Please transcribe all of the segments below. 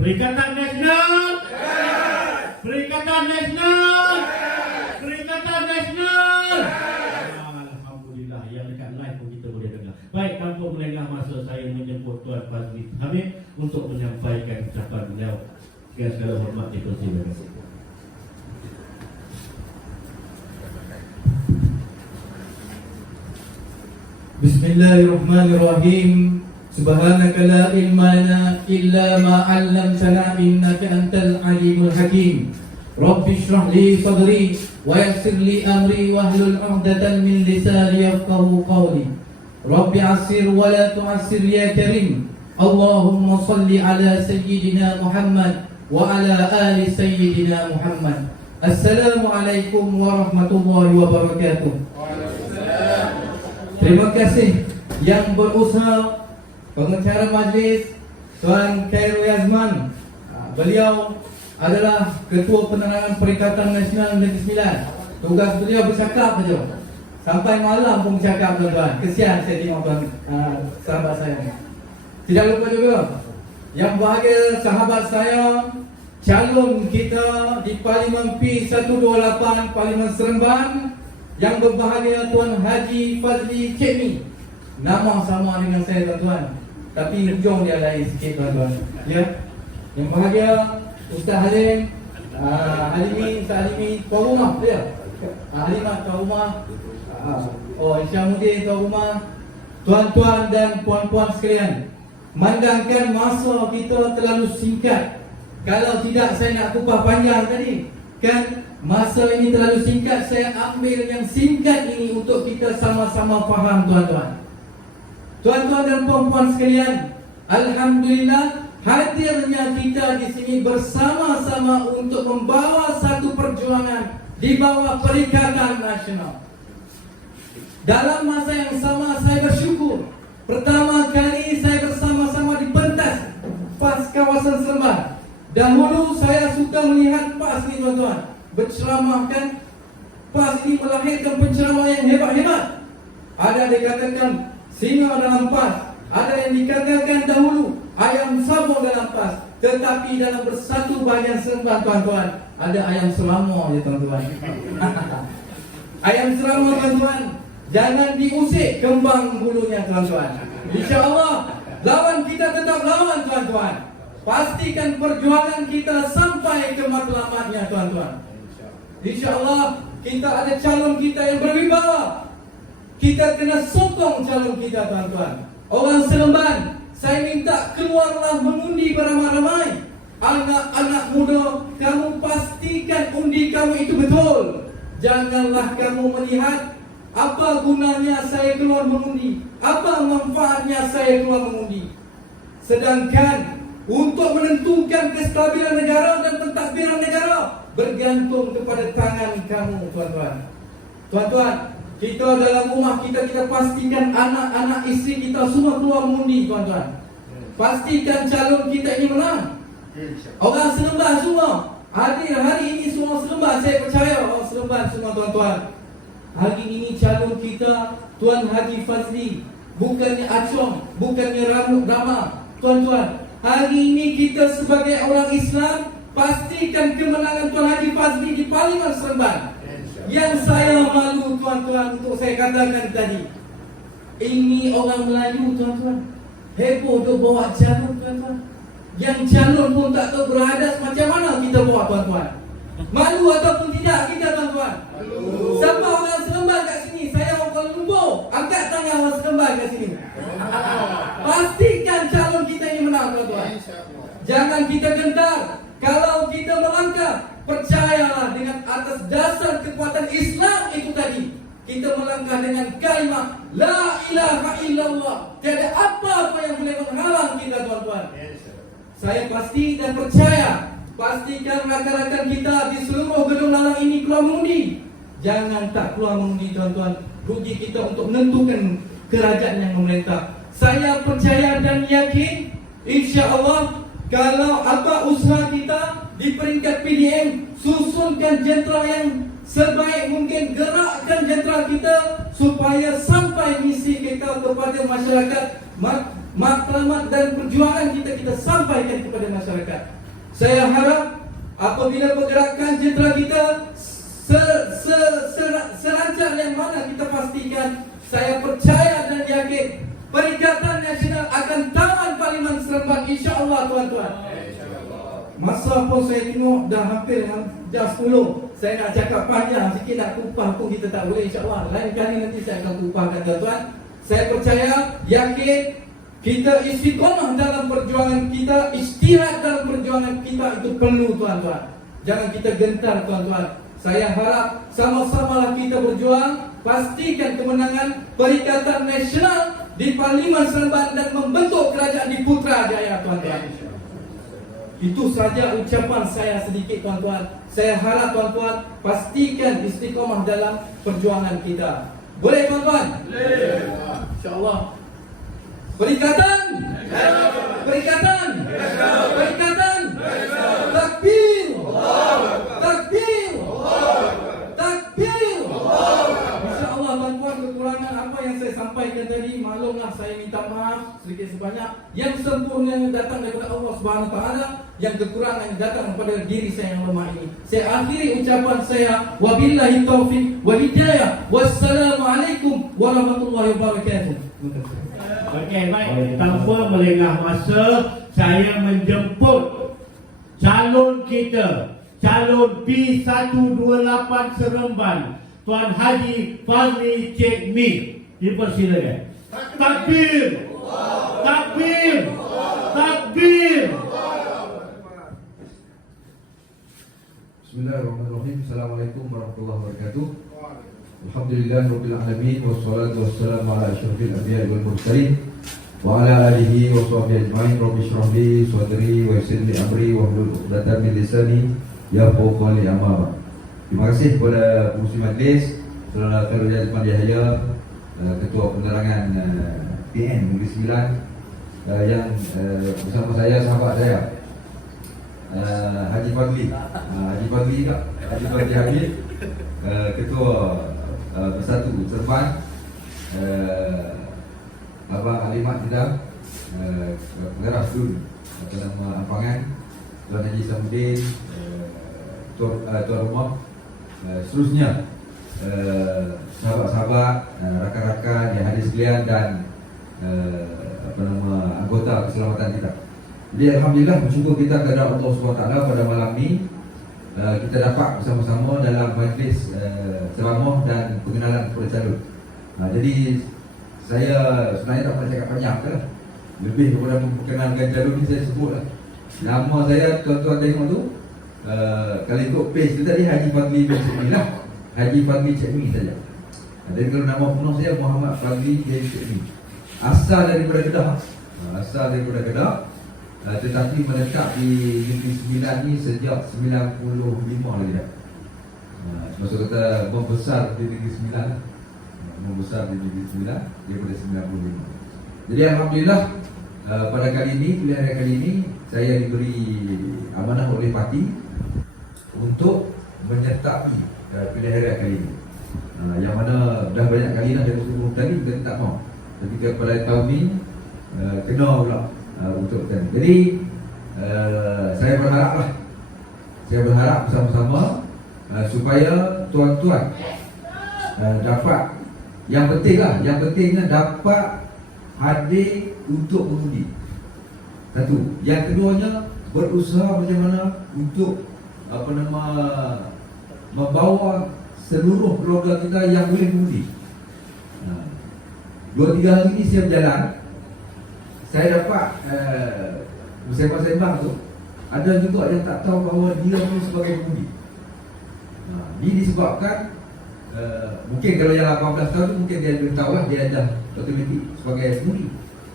Perikatan Nasional. Perikatan Nasional. Perikatan Nasional. Alhamdulillah, yang dekat live pun kita boleh dengar. Baik, tanpa melengah masa saya menjemput Tuan Fazli Hamid untuk menyampaikan ucapan beliau. Dengan segala hormat ditutup. Terima kasih. Bismillahirrahmanirrahim. Subhanaka la ilma lana illa ma 'allamtana innaka antal alimul hakim. Rabbi shrah li sadri wa yassir li amri wahlul 'uqdatam min lisani yafqahu qawli. Rabbi 'assir wa la tu'assir ya karim. Allahumma salli ala sayyidina Muhammad wa ala ali sayyidina Muhammad. Assalamualaikum warahmatullahi wabarakatuh. Terima kasih yang berusaha pengacara majlis Tuan Khairul Yazman. Beliau adalah Ketua Penerangan Perikatan Nasional Negeri Sembilan. Tugas beliau bercakap saja. Sampai malam pun bercakap tuan-tuan. Kesian saya tengok tuan sahabat saya. Tidak lupa juga yang bahagia sahabat saya, calon kita di Parlimen P128 Parlimen Seremban, yang berbahagia Tuan Haji Fazli Kemi. Nama sama dengan saya tuan-tuan, tapi hujung dia lain sikit tuan-tuan. Ya. Yang bahagia Ustaz Halim, Halimi, Ustaz Halimi tuan rumah ya. Halimah tuan rumah. Isyamuddin tuan rumah. Tuan-tuan dan puan-puan sekalian, mandangkan masa kita terlalu singkat. Kalau tidak saya nak kupas panjang tadi. Kan masa ini terlalu singkat, saya ambil yang singkat ini untuk kita sama-sama faham tuan-tuan. Tuan-tuan dan puan-puan sekalian, alhamdulillah hadirnya kita di sini bersama-sama untuk membawa satu perjuangan di bawah Perikatan Nasional. Dalam masa yang sama saya bersyukur, pertama kali saya bersama-sama di pentas PAS kawasan Seremban. Dahulu saya suka melihat PAS ni tuan-tuan berceramahkan. PAS ini melahirkan penceramah yang hebat-hebat. Ada dikatakan singa dalam PAS, ada yang dikatakan dahulu ayam sabung dalam PAS. Tetapi dalam bersatu bahagian Seremban tuan-tuan, ada ayam selama ya tuan-tuan. Ayam selama tuan-tuan, jangan diusik kembang bulunya tuan-tuan. InsyaAllah lawan kita tetap lawan tuan-tuan. Pastikan perjuangan kita sampai ke matlamatnya tuan-tuan. InsyaAllah kita ada calon kita yang berwibawa. Kita kena sokong calon kita tuan-tuan. Orang Seremban, saya minta keluarlah mengundi beramai-ramai. Anak-anak muda, kamu pastikan undi kamu itu betul. Janganlah kamu melihat apa gunanya saya keluar mengundi, apa manfaatnya saya keluar mengundi. Sedangkan untuk menentukan kestabilan negara dan pentadbiran negara bergantung kepada tangan kamu tuan-tuan. Tuan-tuan, kita dalam rumah kita pastikan anak-anak isteri kita semua keluar mengundi tuan-tuan. Pastikan calon kita ini menang. Orang Seremban semua hadir hari ini, semua Seremban, saya percaya orang Seremban semua tuan-tuan. Hari ini calon kita Tuan Haji Fazli, bukannya Acong, bukannya Rama tuan-tuan. Hari ini kita sebagai orang Islam pastikan kemenangan Tuan Haji Fazli di Parlimen Seremban. Yang saya malu tuan-tuan untuk saya katakan tadi, ini orang Melayu tuan-tuan, heboh duk bawa calon tuan-tuan. Yang calon pun tak tahu beradat macam mana kita bawa tuan-tuan. Malu ataupun tidak kita tuan-tuan? Siapa orang Seremban kat sini? Saya orang Kuala Lumpur. Angkat tangan orang Seremban kat sini. Pastikan calon kita ini menang tuan-tuan. Jangan kita gentar. Kalau kita melangkah, percayalah dengan atas dasar kekuatan Islam itu tadi, kita melangkah dengan kalimat La ilaha illallah. Tiada apa-apa yang boleh menghalang kita tuan-tuan. Saya pasti dan percaya, pastikan rakan-rakan kita di seluruh gedung lalang ini keluar mengundi. Jangan tak keluar mengundi tuan-tuan. Rugi kita untuk menentukan kerajaan yang memerintah. Saya percaya dan yakin, insya-Allah, kalau apa usaha kita di peringkat PDM, susunkan jentera yang sebaik mungkin, gerakkan jentera kita supaya sampai misi kita kepada masyarakat matlamat dan perjuangan kita sampaikan kepada masyarakat. Saya harap apabila pergerakan jentera kita serancang yang mana kita pastikan, saya percaya dan yakin Perikatan Nasional akan tamat Parlimen Seremban, insya-Allah tuan-tuan. Masa pun saya tengok dah hampir jam 10. Saya nak cakap panjang sikit, nak kupah pun kita tak boleh, insya-Allah. Lain kali nanti saya akan kupahkan tuan-tuan. Saya percaya, yakin kita istiqomah dalam perjuangan kita, ijtihad dalam perjuangan kita itu perlu tuan-tuan. Jangan kita gentar tuan-tuan. Saya harap sama-samalah kita berjuang, pastikan kemenangan Perikatan Nasional di Parlimen Seremban dan membentuk kerajaan di Putrajaya tuan-tuan. Itu saja ucapan saya sedikit tuan-tuan. Saya harap tuan-tuan pastikan istiqomah dalam perjuangan kita. Boleh tuan-tuan? Boleh. InsyaAllah. Perikatan! Perikatan! Perikatan! Takbir! Takbir! Takbir! InsyaAllah tuan-tuan, kekurangan apa yang saya sampaikan tadi, maklumlah saya minta maaf sedikit sebanyak. Yang sempurna yang datang daripada Allah Subhanahu Wa Taala, yang kekurangan yang datang daripada diri saya yang lemah ini. Saya akhiri ucapan saya, wabillahi taufiq wal hidayah. Wassalamualaikum warahmatullahi wabarakatuh. Okey, baik. Tanpa melengah masa, saya menjemput calon kita, calon P128 Seremban, Tuan Haji Fazli Cik Mi. Dipersilakan. Takbir! Takbir! Takbir! Bismillahirrahmanirrahim. Assalamualaikum warahmatullahi wabarakatuh. Alhamdulillah rabbil alamin, wassalatu wassalamu ala asyrafil anbiya'i wal mursalin wa ala alihi wa sahbihi ajma'in. Rabbi shrah li sadri wa yassir li amri wahlul 'uqdatam min lisani yafqahu qawli, amma ba'd. Terima kasih kepada pengurusi majlis, Saudara Khairul Azman Yahya, Ketua Penerangan PN Negeri Sembilan, yang bersama saya sahabat saya Haji Fadli, Haji Fadli juga, Haji Fadli Habib, Ketua Bersatu Seremban, Abang Alimat Tidam, Pengarah Dun atau nama Ampangan, Tuan Haji Samudin, Tuan Rumah, seterusnya sahabat-sahabat, rakan-rakan yang hadir sekalian dan anggota keselamatan kita. Jadi alhamdulillah, bersyukur kita kepada Allah SWT pada malam ini kita dapat bersama-sama dalam majlis ceramah dan pengenalan kepada calon. Jadi saya sebenarnya tak pernah cakap panjang lah. Lebih kepada memperkenalkan calon ni saya sebut lah. Nama saya tuan-tuan tengok tu, kalau ikut page tu tadi Haji Fadli bin Cik Mi lah. Haji Fadli Cik Mi saja. Jadi kalau nama penuh saya Muhammad Fadli bin Cik Mi. Asal daripada Kedah. Asal daripada Kedah. Tetapi menetap di Negeri Sembilan ni sejak 95 lagi dah. Maksud kata membesar di Negeri Sembilan. Membesar di Negeri Sembilan daripada 95. Jadi alhamdulillah pada kali ini, pilihan hari kali ini, saya diberi amanah oleh parti untuk menyertai pilihan hari kali ini. Yang mana dah banyak kali dah dari sebelum tadi kita tak mau. Tapi pada tahun ini kena pula untuk tadi. Jadi saya berharap bersama-sama supaya tuan-tuan dapat, yang pentingnya dapat hadir untuk mengundi. Satu. Yang keduanya, berusaha macam mana untuk membawa seluruh keluarga kita yang boleh mengundi. 2-3 hari ini saya berjalan, saya dapat bersembang-sembang tu, ada juga yang tak tahu bahawa dia pun sebagai pengundi. Ini disebabkan mungkin kalau yang 18 tahun tu mungkin dia boleh tahu lah, dia dah automatik sebagai pengundi.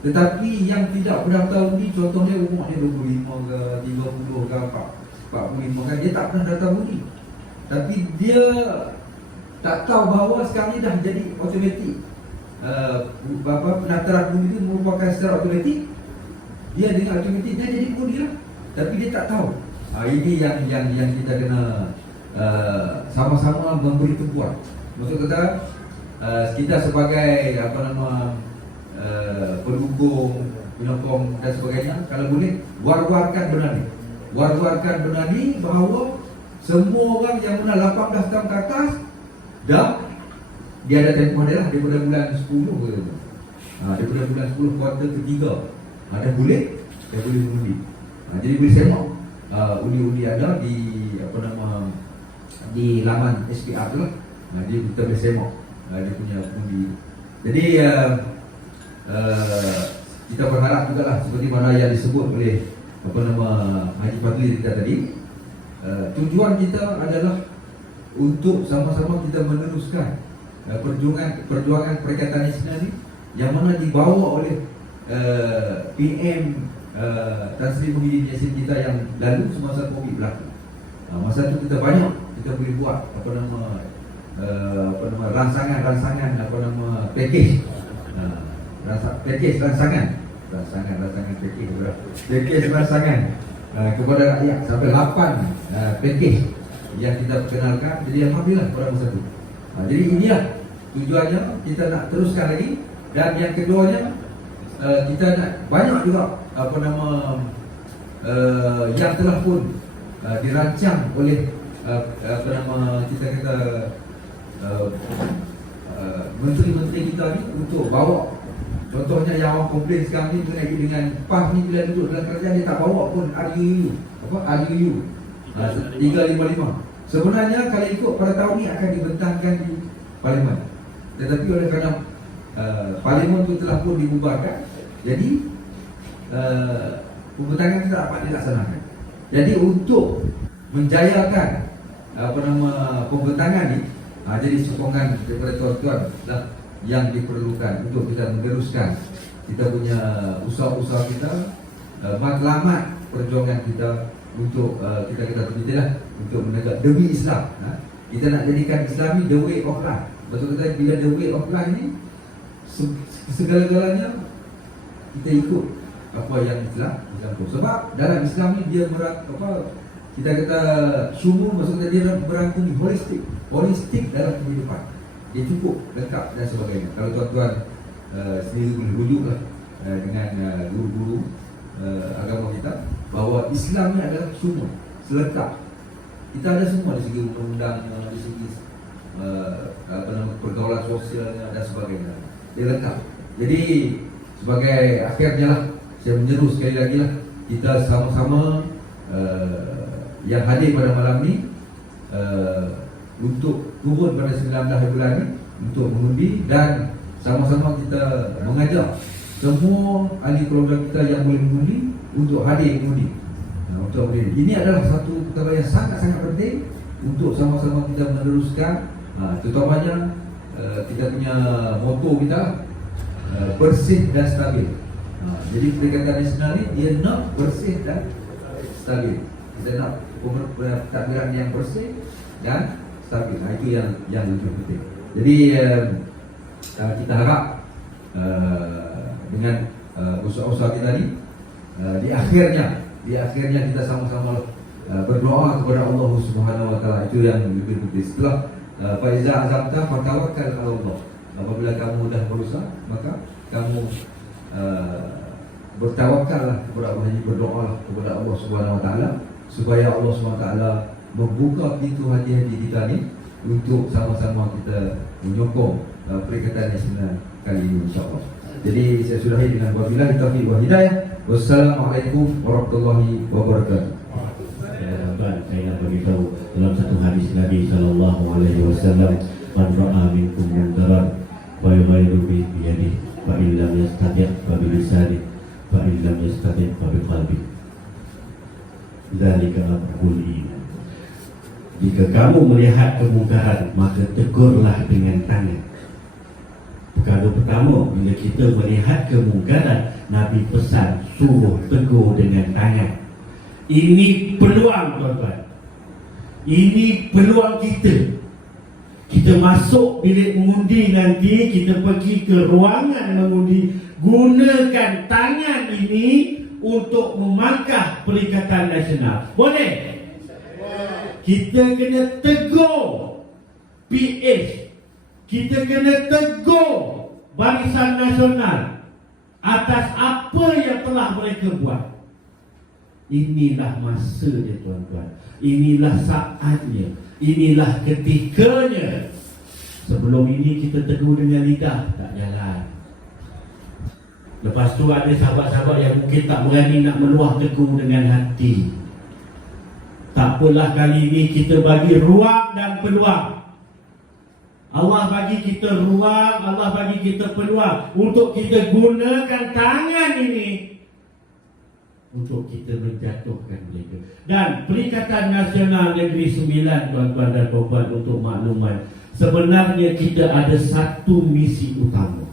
Tetapi yang tidak pernah tahu ni, contohnya umur dia 25 ke 30 ke 45 kan, dia tak pernah datang undi. Tapi dia tak tahu bahawa sekarang ni dah jadi automatik. Pendaftaran undi itu merupakan secara automatik. Dia dengan automatik dia jadi pengundi lah. Tapi dia tak tahu. Ini yang kita kena sama-sama memberi tumpuan. Maksud kata kita sebagai pendukung menyokong dan sebagainya. Kalau boleh, war-warkan benda ni. War-warkan benda ni bahawa semua orang yang mana 18 tahun ke atas dah dia ada tempoh dia lah daripada bulan 10 ke. Daripada bulan 10 kuartal ketiga. Dah boleh mengundi. Jadi boleh semak undi-undi ada di apa nama di laman SPR tu lah. Dia kita boleh semak dia punya undi. Jadi kita berharap juga lah seperti mana yang disebut oleh apa nama Haji Fadli kita tadi, tujuan kita adalah untuk sama-sama kita meneruskan perjuangan Perikatan Nasional ni yang mana dibawa oleh PM Tan Sri Muhyiddin Yassin kita yang lalu semasa Covid berlaku. Masa tu kita banyak kita boleh buat apa nama rancangan package rancangan kepada rakyat sampai 8 package yang kita perkenalkan. Jadi alhamdulillah pada masa itu. Jadi inilah tujuannya, kita nak teruskan lagi. Dan yang keduanya, kita nak banyak juga apa nama yang telah pun dirancang oleh apa nama kita kata menteri-menteri kita ni untuk bawa. Contohnya yang orang komplain sekarang ni berkaitan dengan PAS ni, bila duduk dalam kerajaan dia tak bawa pun RUU 355. Sebenarnya kalau ikut pada tahun ni akan dibentangkan di Parlimen. Tetapi oleh kerana Parlimen itu telah pun dibubarkan, jadi pembentangan tidak dapat dilaksanakan. Jadi untuk menjayakan apa nama pembentangan ni, jadi sokongan daripada tuan-tuan lah yang diperlukan untuk kita meneruskan kita punya usaha-usaha kita, matlamat perjuangan kita untuk kita begitulah, untuk menegak demi Islam. Kita nak jadikan Islam ni the way of life. Betul kata, bila the way of life ni segala-galanya kita ikut apa yang Islam tu. Sebab dalam Islam ni dia kita kata sumur, maksudnya dia berangkumi holistik dalam kehidupan. Dia cukup, lengkap dan sebagainya. Kalau tuan-tuan sendiri boleh rujuklah dengan guru-guru agama kita bahawa Islam ni adalah semua selengkap. Kita ada semua di segi undang-undang, di segi pergaulan sosialnya dan sebagainya. Dia lengkap. Jadi sebagai akhirnya lah, saya menyeru sekali lagi lah, kita sama-sama yang hadir pada malam ni untuk turun pada 19 bulan ni untuk mengundi, dan sama-sama kita mengajak semua ahli keluarga kita yang boleh mengundi untuk hadir mengundi. Ini adalah satu perkara yang sangat-sangat penting untuk sama-sama kita meneruskan, terutamanya kita punya moto kita bersih dan stabil. Jadi Perikatan Nasional ni dia nak bersih dan stabil. Kita nak pentadbiran yang bersih dan stabil. Itu yang lebih penting. Jadi kita harap dengan usaha-usaha kita ni di akhirnya kita sama-sama berdoa kepada Allah Subhanahu Wa Taala. Itu yang lebih penting. Setelah faiza azamta fatawakkal ala Allah. Apabila kamu dah berusaha, maka kamu bertawakallah kepada Allah, berdoalah kepada Allah Subhanahu Wa Taala supaya Allah Subhanahu Wa Taala membuka pintu hati-hati kita ni untuk sama-sama kita menyokong Perikatan Nasional kali ini, insya-Allah. Jadi saya sudahi dengan wabillahi taufiq wal hidayah. Wassalamualaikum warahmatullahi wabarakatuh. Tuan, saya nak beritahu dalam satu hadis Nabi sallallahu alaihi wasallam, "Man ra'a minkum munkaran fa yughayyiru bi yadihi, fa in lam yastati' fa bi lisanihi, fa in lam yastati' fa bi qalbihi. Dzalika abul iman." Jika kamu melihat kemungkaran, maka tegurlah dengan tangan. Perkara pertama, bila kita melihat kemungkaran, Nabi pesan suruh tegur dengan tangan. Ini peluang, tuan-tuan. Ini peluang kita. Kita masuk bilik mengundi nanti, kita pergi ke ruangan mengundi, gunakan tangan ini untuk memangkah Perikatan Nasional. Boleh? Kita kena tegur PH, kita kena tegur Barisan Nasional. atas apa yang telah mereka buat. Inilah masanya tuan-tuan, inilah saatnya, inilah ketikanya. Sebelum ini kita tegur dengan lidah, tak jalan. Lepas tu ada sahabat-sahabat yang mungkin tak berani nak meluah tegur dengan hati. Tak apalah, kali ini kita bagi ruang dan peluang. Allah bagi kita ruang, Allah bagi kita peluang untuk kita gunakan tangan ini untuk kita menjatuhkan mereka. Dan Perikatan Nasional Negeri Sembilan, tuan-tuan dan puan-puan, untuk makluman, sebenarnya kita ada satu misi utama.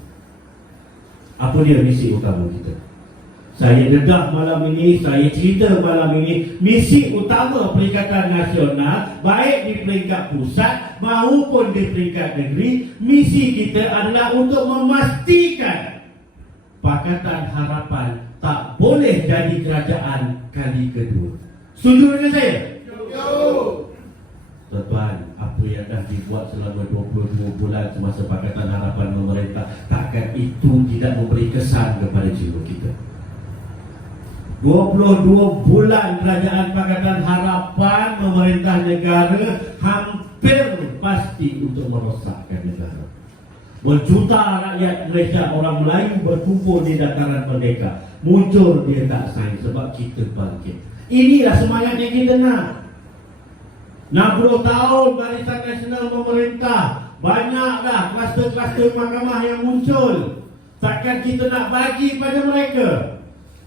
Apa dia misi utama kita? Saya dedah malam ini, saya cerita malam ini, misi utama Perikatan Nasional, baik di peringkat pusat maupun di peringkat negeri, misi kita adalah untuk memastikan Pakatan Harapan tak boleh jadi kerajaan kali kedua. Setuju dengan saya? Setuju. Tuan-tuan, apa yang dah dibuat selama 22 bulan semasa Pakatan Harapan memerintah, takkan itu tidak memberi kesan kepada jiwa kita. 22 bulan kerajaan Pakatan Harapan memerintah negara, hampir pasti untuk merosakkan negara. Berjuta rakyat Malaysia, orang Melayu berkumpul di dataran Merdeka. Muncul dia tak sayang sebab kita bangkit. Inilah semangat yang kita nak. 60 tahun Barisan Nasional memerintah, banyak dah kluster-kluster mahkamah yang muncul. Takkan kita nak bagi pada mereka?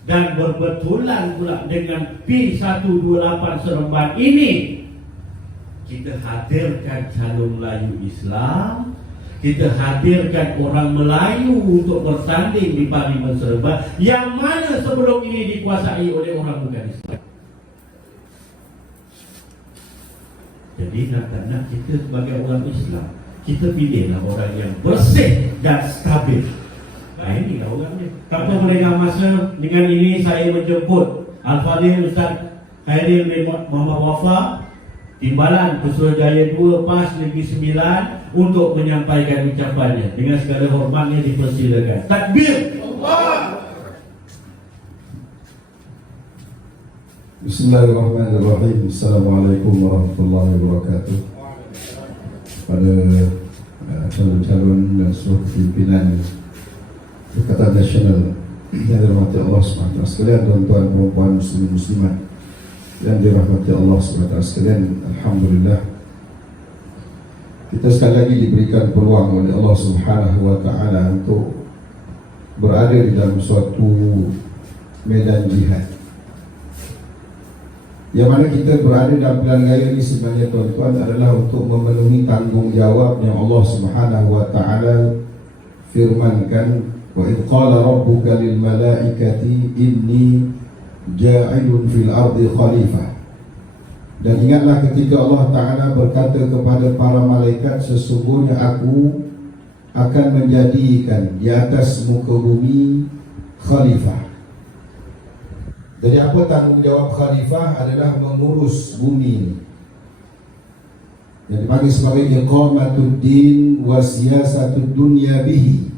Dan berbetulan pula dengan P128 Seremban ini, kita hadirkan calon Melayu Islam, kita hadirkan orang Melayu untuk bersanding di Parlimen Seremban, yang mana sebelum ini dikuasai oleh orang bukan Islam. Jadi nak kita sebagai orang Islam, kita pilihlah orang yang bersih dan stabil. Nah, inilah orangnya. Tak apa melengah masa. Dengan ini saya menjemput Al-Fadhil Ustaz Khairil bin Muhammad Wafa, Timbalan Putrajaya 2 PAS Negeri Sembilan, untuk menyampaikan ucapannya. Dengan segala hormatnya dipersilakan. Takbir! Allah! Bismillahirrahmanirrahim. Assalamualaikum warahmatullahi wabarakatuh. Pada calon-calon dan seluruh pimpinan Perikatan Nasional yang dirahmati Allah SWT sekalian, tuan-tuan perempuan muslim muslimat yang dirahmati Allah SWT sekalian, alhamdulillah kita sekali lagi diberikan peluang oleh Allah Subhanahu wa taala untuk berada di dalam suatu medan jihad, yang mana kita berada dalam pilihan raya ini sebenarnya tuan-tuan adalah untuk memenuhi tanggungjawab yang Allah Subhanahu wa taala firmankan, wa idh qala rabbuka lil malaikati inni ja'ilun fil ardi khalifah. Dan ingatlah ketika Allah Ta'ala berkata kepada para malaikat, sesungguhnya aku akan menjadikan di atas muka bumi khalifah. Jadi apa tanggungjawab khalifah? Adalah mengurus bumi ini, yang dipanggil sebagai iqamatud din wa siyasatud dunya bihi,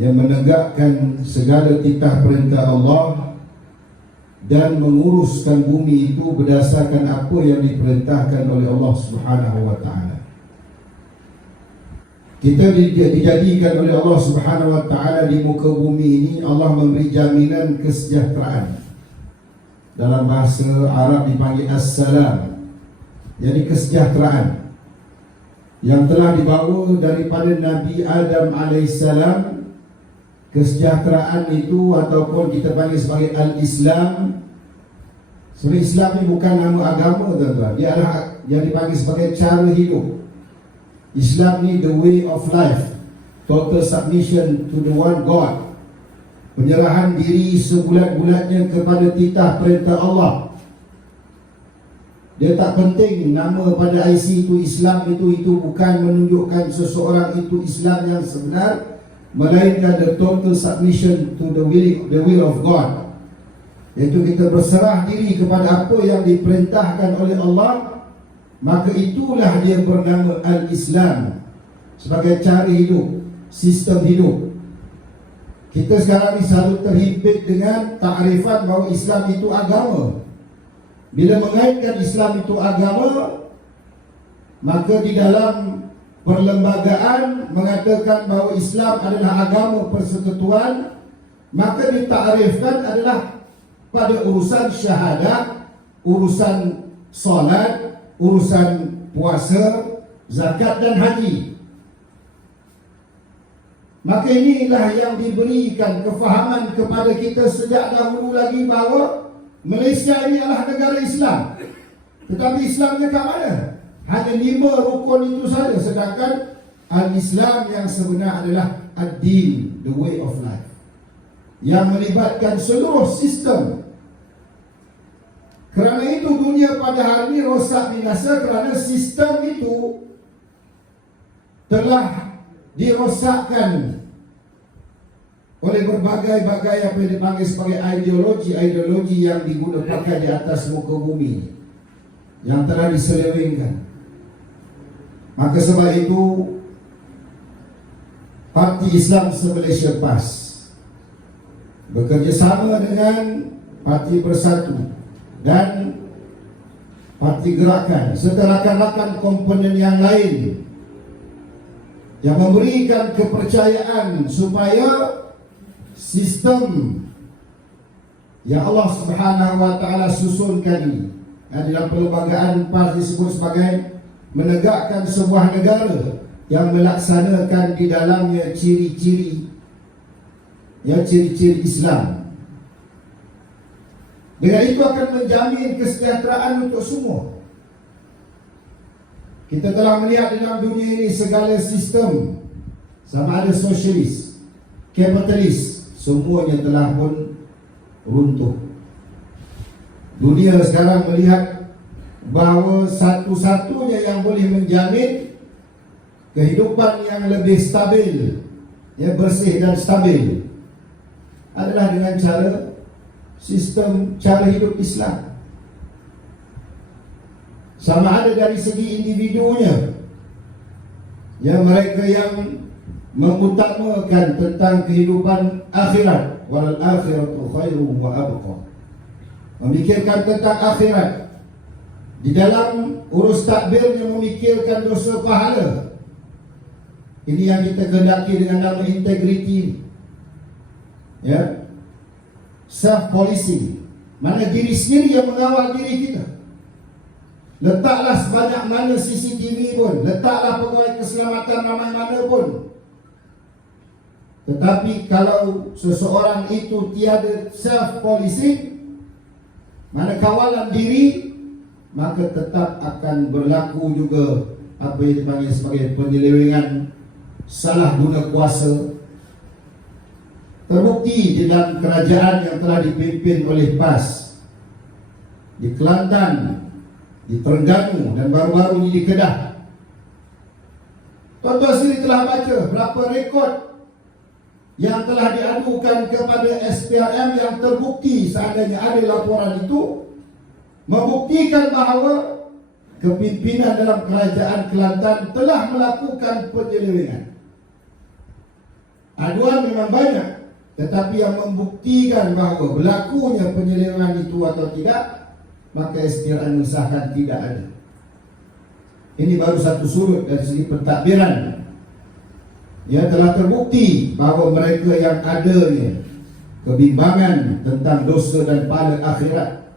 yang menegakkan segala titah perintah Allah dan menguruskan bumi itu berdasarkan apa yang diperintahkan oleh Allah Subhanahu wa taala. Kita dijadikan oleh Allah Subhanahu wa taala di muka bumi ini. Allah memberi jaminan kesejahteraan. Dalam bahasa Arab dipanggil as-salam, yakni kesejahteraan yang telah dibawa daripada Nabi Adam alaihissalam. Kesejahteraan itu ataupun kita panggil sebagai al-Islam. Sebenarnya Islam ini bukan nama agama, tuan-tuan. Dia adalah yang dipanggil sebagai cara hidup. Islam ni the way of life, total submission to the one God, penyerahan diri sebulat-bulatnya kepada titah perintah Allah. Dia tak penting nama pada IC itu Islam, itu bukan menunjukkan seseorang itu Islam yang sebenar, melainkan the total submission to the will of God, iaitu kita berserah diri kepada apa yang diperintahkan oleh Allah. Maka itulah dia bernama Al-Islam, sebagai cara hidup, sistem hidup. Kita sekarang ni selalu terhimpit dengan takrifan bahawa Islam itu agama. Bila mengaitkan Islam itu agama, maka di dalam perlembagaan mengatakan bahawa Islam adalah agama persekutuan, maka ditakrifkan adalah pada urusan syahadat, urusan solat, urusan puasa, zakat dan haji. Maka inilah yang diberikan kefahaman kepada kita sejak dahulu lagi bahawa Malaysia ini adalah negara Islam. Tetapi Islamnya kat mana? Hanya 5 rukun itu saja. Sedangkan Al-Islam yang sebenar adalah Ad-Din, the way of life, yang melibatkan seluruh sistem. Kerana itu dunia pada hari ini rosak binasa kerana sistem itu telah dirosakkan oleh berbagai-bagai apa yang dipanggil sebagai ideologi yang digunakan di atas muka bumi yang telah diselewengkan. Maka sebab itu Parti Islam Se-Malaysia PAS bekerjasama dengan Parti Bersatu dan Parti Gerakan serta rakan-rakan komponen yang lain yang memberikan kepercayaan supaya sistem yang Allah Subhanahu wa taala susunkan ini dalam perlembagaan PAS disebut sebagai menegakkan sebuah negara yang melaksanakan di dalamnya ciri-ciri Islam. Dengan itu akan menjamin kesejahteraan untuk semua. Kita telah melihat dalam dunia ini segala sistem, sama ada sosialis, kapitalis, semuanya telah pun runtuh. Dunia sekarang melihat bahawa satu-satunya yang boleh menjamin kehidupan yang lebih stabil, yang bersih dan stabil adalah dengan cara hidup Islam. Sama ada dari segi individunya, yang mereka yang mengutamakan tentang kehidupan akhirat, wal akhiratu khairu wa abqa, memikirkan tentang akhirat. Di dalam urus takbirnya memikirkan dosa pahala. Ini yang kita kehendaki dengan nama integriti, ya, self policing, mana diri sendiri yang mengawal diri kita. Letaklah sebanyak mana CCTV pun, letaklah pegawai keselamatan ramai mana pun, tetapi kalau seseorang itu tiada self policing, mana kawalan diri, maka tetap akan berlaku juga apa yang dipanggil sebagai penyelewengan, salah guna kuasa. Terbukti di dalam kerajaan yang telah dipimpin oleh PAS di Kelantan, di Terengganu dan baru-baru ini di Kedah. Tuan-tuan sendiri telah baca berapa rekod yang telah diadukan kepada SPRM yang terbukti seandainya ada laporan itu membuktikan bahawa kepimpinan dalam kerajaan Kelantan telah melakukan penyelewengan. Aduan memang banyak, tetapi yang membuktikan bahawa berlakunya penyelewengan itu atau tidak, maka SPRM mensahkan tidak ada. Ini baru satu sudut dari segi pentadbiran. Ya, telah terbukti bahawa mereka yang adanya kebimbangan tentang dosa dan pahala akhirat,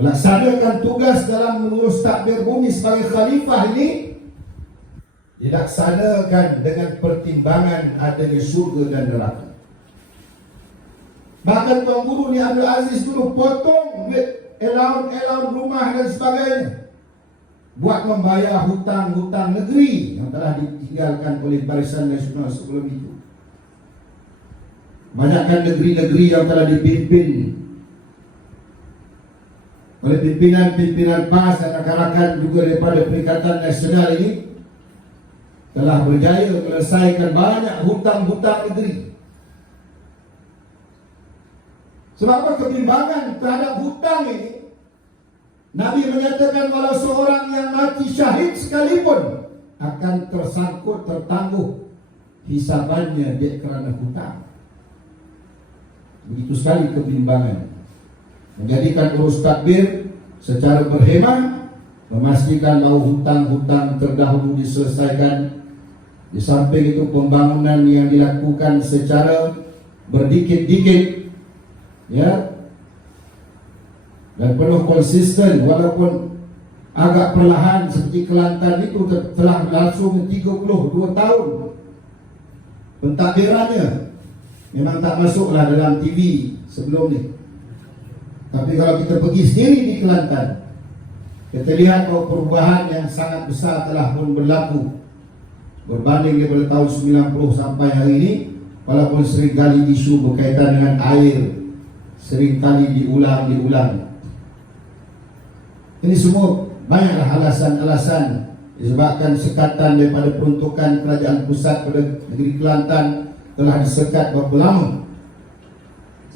melaksanakan tugas dalam mengurus takbir bumi sebagai khalifah ini dilaksanakan dengan pertimbangan adanya syurga dan neraka. Bahkan Tuan Guru ni Abdul Aziz dulu potong duit allowance rumah dan sebagainya buat membayar hutang-hutang negeri yang telah ditinggalkan oleh Barisan Nasional sebelum itu. Banyakkan negeri-negeri yang telah dipimpin oleh pimpinan-pimpinan PAS dan rakan-rakan juga daripada Perikatan Nasional ini telah berjaya menyelesaikan banyak hutang-hutang negeri. Sebab apa? Kebimbangan terhadap hutang ini, Nabi menyatakan walau seorang yang mati syahid sekalipun akan tersangkut, tertangguh hisabannya dia kerana hutang. Begitu sekali kebimbangan. Menjadikan urus takbir secara berhemat, memastikan bahawa hutang-hutang terdahulu diselesaikan. Di samping itu pembangunan yang dilakukan secara berdikit-dikit, ya, dan penuh konsisten, walaupun agak perlahan seperti Kelantan itu telah berlangsung 32 tahun. Pentadbirannya memang tak masuklah dalam TV sebelum ni. Tapi kalau kita pergi sendiri di Kelantan, kita lihat bahawa perubahan yang sangat besar telah pun berlaku berbanding daripada tahun 90 sampai hari ini. Walaupun seringkali isu berkaitan dengan air seringkali diulang-ulang. Ini semua banyaklah alasan-alasan disebabkan sekatan daripada peruntukan kerajaan pusat pada negeri Kelantan telah disekat berapa lama.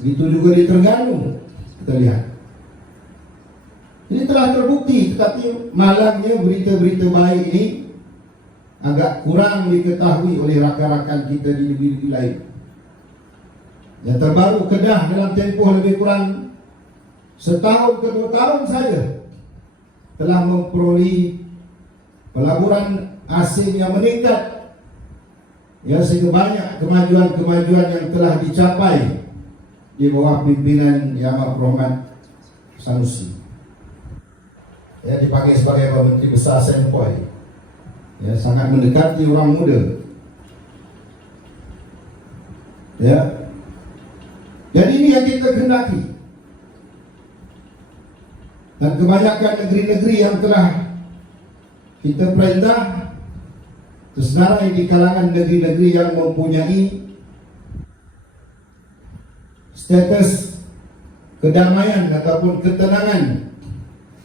Begitu juga di Terengganu kita lihat. Ini telah terbukti, tetapi malangnya berita-berita baik ini agak kurang diketahui oleh rakan-rakan kita di negeri-negeri lain. Yang terbaru, Kedah dalam tempoh lebih kurang setahun ke 2 tahun saja telah memperoleh pelaburan asing yang meningkat, ya, sehingga banyak kemajuan-kemajuan yang telah dicapai di bawah pimpinan Yang Amat Berhormat Sanusi. Ya, dipanggil sebagai Menteri Besar Sempoi. Ya, sangat mendekati orang muda. Ya. Jadi ini yang kita kehendaki. Dan kebanyakan negeri-negeri yang telah kita perintah tersenarai di kalangan negeri-negeri yang mempunyai status kedamaian ataupun ketenangan,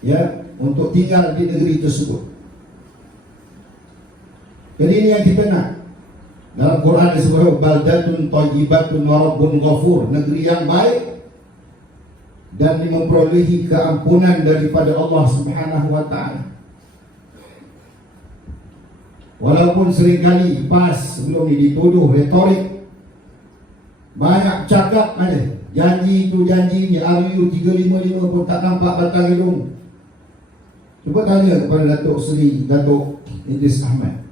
ya, untuk tinggal di negeri tersebut. Jadi ini yang kita nak. Dalam Quran disebut baldatun thayyibatun wa rabbun ghafur, negeri yang baik dan memperolehi keampunan daripada Allah Subhanahu wa taala. Walaupun seringkali pas sebelum ini dituduh retorik, banyak cakap ada janji itu janji ni, RU 355 pun tak nampak batang hidung. Cuba tanya kepada Datuk Seri Datuk Idris Ahmad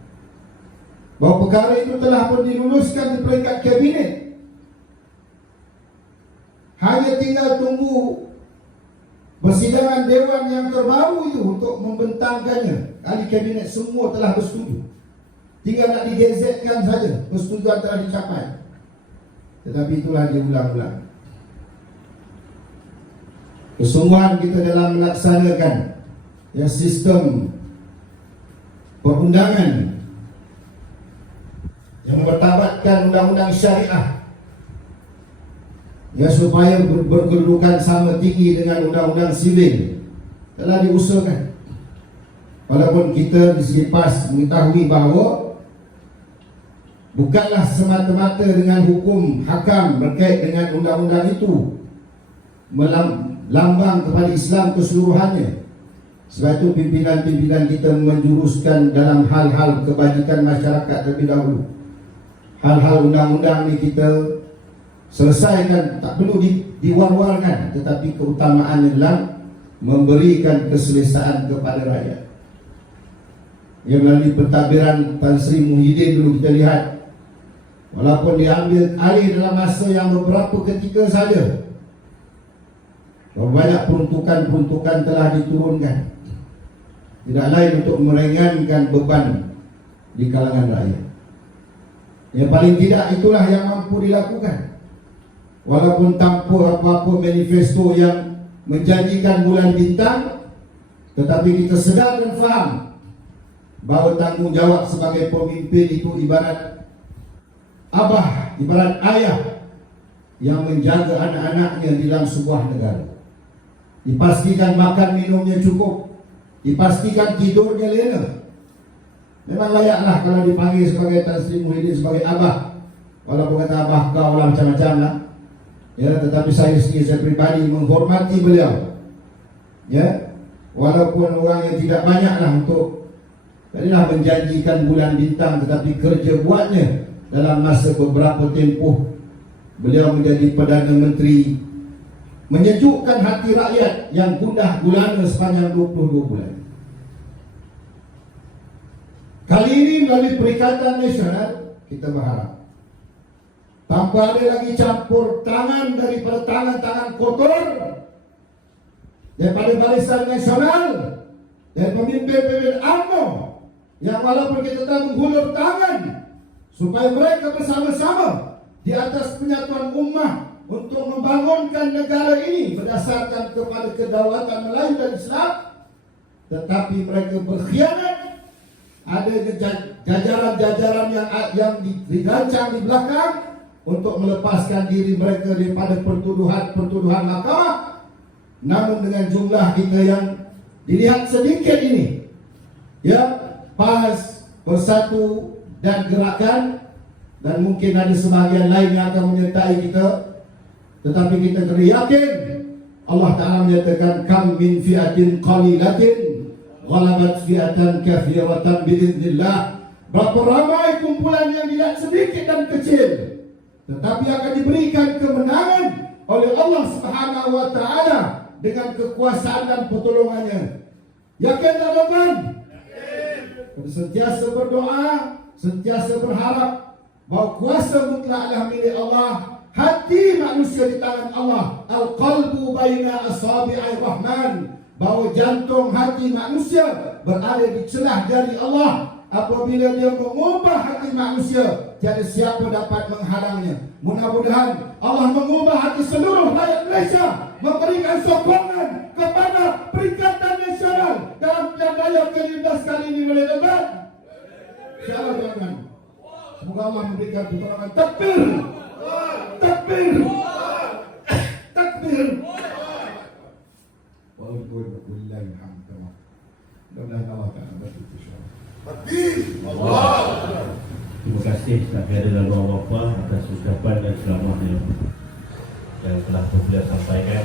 bahawa perkara itu telah pun diluluskan di peringkat kabinet. Hanya tinggal tunggu persidangan Dewan yang terbaru itu untuk membentangkannya. Ahli kabinet semua telah bersetuju, tinggal nak digazetkan saja, persetujuan telah dicapai. Tetapi itulah diulang-ulang. Kesungguhan kita dalam melaksanakan, ya, sistem perundangan yang bertabatkan undang-undang syariah, ya, supaya berkedudukan sama tinggi dengan undang-undang sivil telah diusulkan. Walaupun kita di segi PAS mengetahui bahawa bukanlah semata-mata dengan hukum hakam berkait dengan undang-undang itu melambang kepada Islam keseluruhannya. Sebab itu pimpinan-pimpinan kita menjuruskan dalam hal-hal kebajikan masyarakat terlebih dahulu. Hal-hal undang-undang ni kita selesaikan, tak perlu diwar-warkan, tetapi keutamaannya adalah memberikan keselesaan kepada rakyat. Yang melalui pentadbiran Tan Sri Muhyiddin dulu kita lihat, walaupun diambil alih dalam masa yang beberapa ketika saja, banyak peruntukan-peruntukan telah diturunkan, tidak lain untuk meringankan beban di kalangan rakyat. Yang paling tidak itulah yang mampu dilakukan. Walaupun tanpa apa-apa manifesto yang menjanjikan bulan bintang, tetapi kita sedar dan faham bahawa tanggungjawab sebagai pemimpin itu ibarat abah, ibarat ayah yang menjaga anak-anaknya di dalam sebuah negara. Dipastikan makan minumnya cukup, dipastikan tidurnya lena. Memang layaklah kalau dipanggil sebagai Tan Sri Muhyiddin sebagai abah. Walaupun kata abah kau lah macam-macam lah, ya, tetapi saya sendiri, saya pribadi menghormati beliau, ya, walaupun orang yang tidak banyak lah untuk tadilah menjanjikan bulan bintang, tetapi kerja buatnya dalam masa beberapa tempoh beliau menjadi Perdana Menteri, menyejukkan hati rakyat yang gundah gulana sepanjang 22 bulan. Kali ini melalui Perikatan Nasional, kita berharap tanpa ada lagi campur tangan daripada tangan-tangan kotor daripada Barisan Nasional dan pemimpin-pemimpin UMNO yang walaupun kita telah menghulur tangan supaya mereka bersama-sama di atas penyatuan ummah untuk membangunkan negara ini berdasarkan kepada kedaulatan Melayu dan Islam, tetapi mereka berkhianat. Ada jajaran-jajaran yang dirancang di belakang untuk melepaskan diri mereka daripada pertuduhan mahkamah. Namun dengan jumlah kita yang dilihat sedikit ini, ya, PAS, Bersatu dan Gerakan, dan mungkin ada sebahagian lain yang akan menyertai kita, tetapi kita kena yakin Allah Ta'ala menyatakan kam min fi'atin qalilatin ghalabat fi'atan kathiratan biiznillah. Berapa ramai kumpulan yang dilihat sedikit dan kecil, tetapi akan diberikan kemenangan oleh Allah Subhanahu wa Ta'ala dengan kekuasaan dan pertolongannya. Yakin tak tuan? Sentiasa berdoa, sentiasa berharap bahawa kuasa mutlak adalah milik Allah. Hati manusia di tangan Allah. Al-qalbu baina asabi'ir rahman. Bahawa jantung hati manusia berada di celah jari Allah. Apabila dia mengubah hati manusia, tiada siapa dapat menghalangnya. Mudah-mudahan Allah mengubah hati seluruh rakyat Malaysia, memberikan sokongan kepada Perikatan Nasional dalam jangkauan ke-15 kali ini. Boleh dapat? InsyaAllah tuan-tuan. Semoga Allah memberikan pertolongan. Takbir! Takbir! Takbir! Waalaikumsalam. Mudah-mudahan Allah akan membantu insya-Allah. Terima kasih tak ada lalu apa atas ucapan dan ceramah yang telah beliau sampaikan.